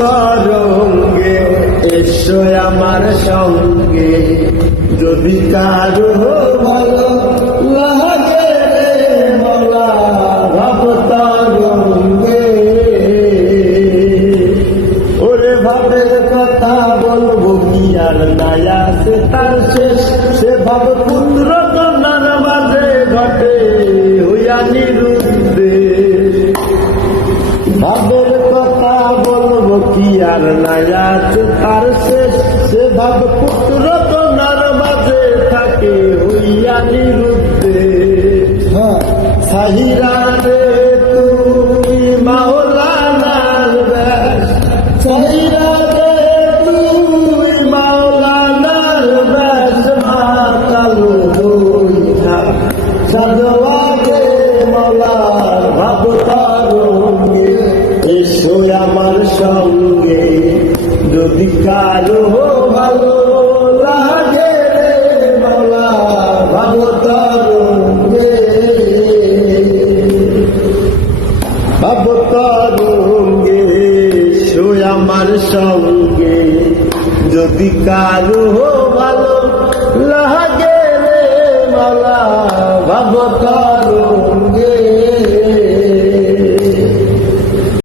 তরঙ্গে এসো আমার সঙ্গে, যদি কারো ভালো লাগে মৌলা ভাব তরঙ্গে। ওরে ভাবের কথা বলবো কি আর নাই আছে তার শেষ, সে ভাব পুত্র কন্যার মাঝে ঘটে হইয়া নিরুদ্দেশ। ভাবের কথা বলবো কি আর নাই আছে তার শেষ, সে ভাব পুত্র কন্যার মাঝে থাকে হইয়া নিরুদ্দেশ। সাহিরা রে তুমি মাওলানার বেশ, সাহিরা রে তুমি মাওলানার বেশ, মাতালো হইয়া সাজওয়াগে মৌলার ভাব তরঙ্গে এসো আমার সঙ্গে, যদি কারো ভালো লাগে মৌলা ভাব তরঙ্গে। ভাব তরঙ্গে এসো আমার সঙ্গে, যদি কারো ভালো লাগে মৌলা ভাব তরঙ্গে।